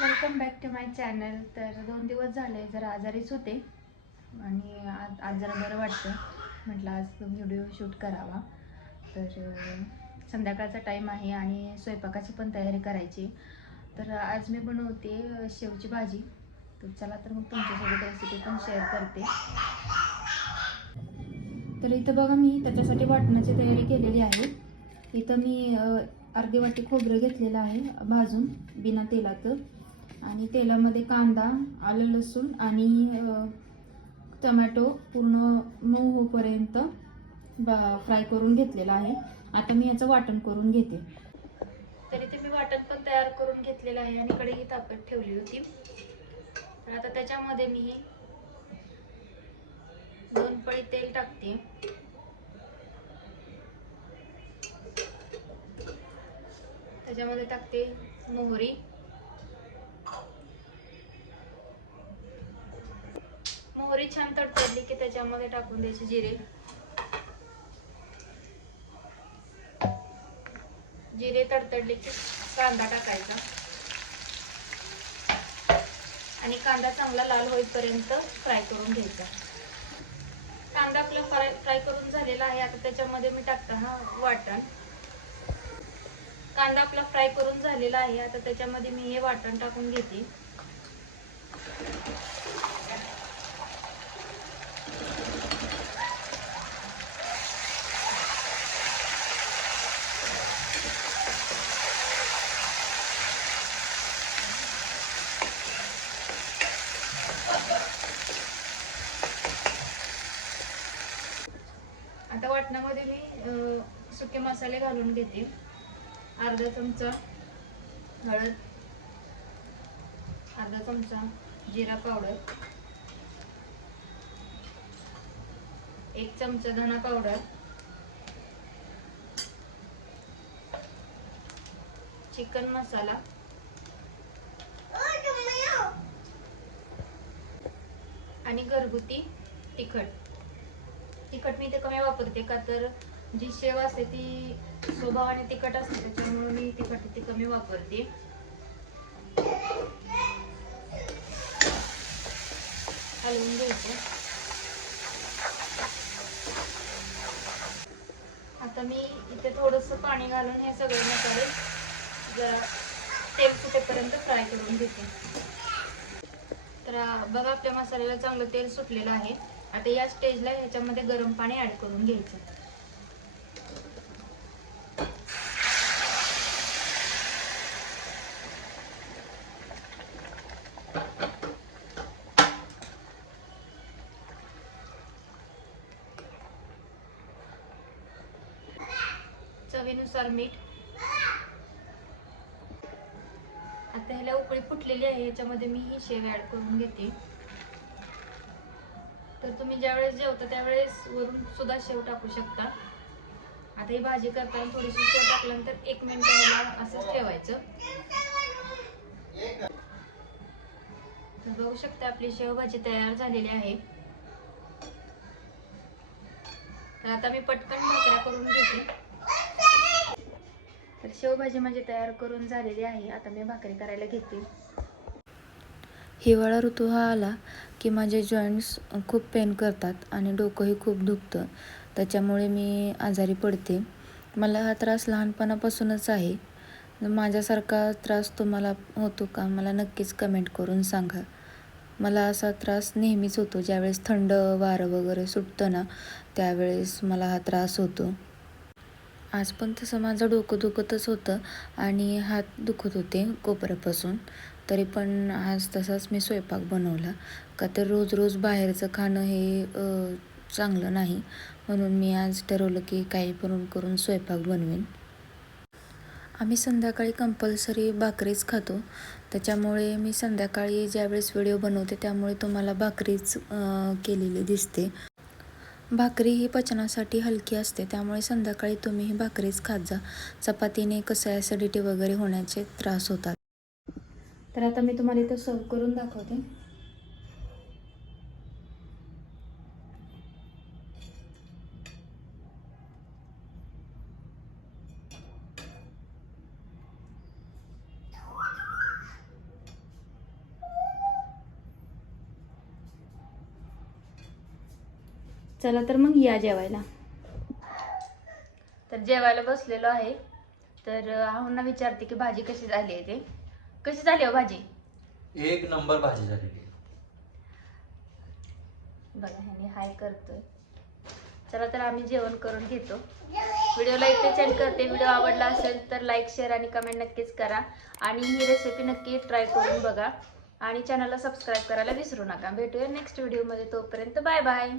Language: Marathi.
Welcome back to my channel. तर 2 दिवस झाले जरा आजारीच होते आणि आज जरा बरं वाटतं. म्हटलं आज व्हिडिओ शूट करावा. तर संध्याकाळचा टाईम आहे आणि स्वयंपाकाची पण तयारी करायची. तर आज मी बनवते शेवची भाजी. तर चला तर मग तुमच्यासोबत रेसिपी पण शेअर करते. तर इथं बघा मी त्याच्यासाठी वाटणाची तयारी केलेली आहे. इथं मी अर्धी वाटी खोबरं घेतलेलं आहे भाजून बिना तेलाचं, आणि तेलामध्ये कांदा, आलं लसूण आणि टमॅटो पूर्ण मऊ होईपर्यंत फ्राय करून घेतलेला आहे. आता मी याचं वाटण करून घेते. तर इथे मी वाटण पण तयार करून घेतलेलं आहे आणि कढई तापत ठेवली होती. तर आता त्याच्यामध्ये मी 2 पळी तेल टाकते. त्याच्यामध्ये टाकते मोहरी, मोहरी छान तडतडली की त्याच्यामध्ये टाकून द्यायचे जिरे. जिरे तडतडले की कांदा टाकायचा आणि कांदा चांगला लाल होईपर्यंत फ्राय करून घ्यायचा. कांदा आपला फ्राय करून झालेला आहे. आता त्याच्यामध्ये मी टाकते वाटण. कांदा आपला फ्राय करून झालेला आहे. आता त्याच्यामध्ये मी हे वाटण टाकून घेते. आता वाटणामध्ये मी सुके मसाले घालून घेते. अर्धा चमचा हळद, अर्धा चमचा जिरा पावडर, 1 चमचा धना पावडर, चिकन मसाला आणि घरगुती तिखट. तिखट मी ते कमी वापरते का तर जी शेव असते ती स्वभावाने तिखट असते, त्याच्यामुळे मी तिखट ती कमी वापरते. हलवून घ्यायचं. आता मी इथे थोडंसं पाणी घालून हे सगळे मसाले जरा तेल सुटेपर्यंत फ्राय करून घेते. तर बघा आपल्या मसाल्याला चांगलं तेल सुटलेलं आहे. आता या स्टेजला ह्याच्यामध्ये गरम पाणी ऍड करून घ्यायचं. चवीनुसार मीठ. आता ह्याला उकळी फुटलेली आहे. याच्यामध्ये मी ही शेव ऍड करून घेते. तर तुम्ही ज्यावेळेस जेवता त्यावेळेस वरून सुद्धा शेव टाकू शकता. आता ही भाजी करताना थोडीशी शेव टाकल्यानंतर 1 मिनिट ह्याला असंच ठेवायचं. तर बघू शकता आपली शेवभाजी तयार झालेली आहे. तर आता मी पटकन भाकऱ्या करून घेते. तर शेवभाजी माझी तयार करून झालेली आहे. आता मी भाकरी करायला घेते. हिवाळा ऋतू हा आला की माझे जॉईंट्स खूप पेन करतात आणि डोकंही खूप दुखतं. त्याच्यामुळे मी आजारी पडते. मला हा त्रास लहानपणापासूनच आहे. माझ्यासारखा त्रास तुम्हाला होतो का, मला नक्कीच कमेंट करून सांगा. मला असा त्रास नेहमीच होतो. ज्यावेळेस थंड वारं वगैरे सुटतं ना, त्यावेळेस मला हा त्रास होतो. आज पण तसं माझं डोकं दुखतच होतं आणि हात दुखत होते कोपऱ्यापासून. तरी पण आज तसाच मी स्वयंपाक बनवला. का तर रोज रोज बाहेरचं खाणं हे चांगलं नाही. म्हणून मी आज ठरवलं की काही पण करून स्वयंपाक बनवेन. आम्ही संध्याकाळी कंपल्सरी भाकरीच खातो. त्याच्यामुळे मी संध्याकाळी ज्यावेळेस व्हिडिओ बनवते त्यामुळे तुम्हाला भाकरीच केलेली दिसते. भाकरी ही पचनासाठी हलकी असते, त्यामुळे संध्याकाळी तुम्ही ही भाकरीच खात जा. चपातीने कसं ॲसिडिटी वगैरे होण्याचे त्रास होतात. तर आता मी तुम्हाला इथं सर्व करून दाखवते. चला तर मग या जेवायला. तर जेवायला बसलेलो आहे. तर आहोंना विचारते की भाजी कशी झाली आहे ते. कशी झाली हो भाजी? एक नंबर भाजी झालेली. बघा ह्याने हाय करतोय. चला तर आम्ही जेवण करून घेतो. व्हिडिओला इथे सेंड करते. व्हिडिओ आवडला असेल तर लाईक शेअर आणि कमेंट नक्कीच करा आणि ही रेसिपी नक्की ट्राय करून बघा आणि चॅनलला सबस्क्राईब करायला विसरू नका. भेटूया नेक्स्ट व्हिडिओमध्ये. तोपर्यंत बाय बाय.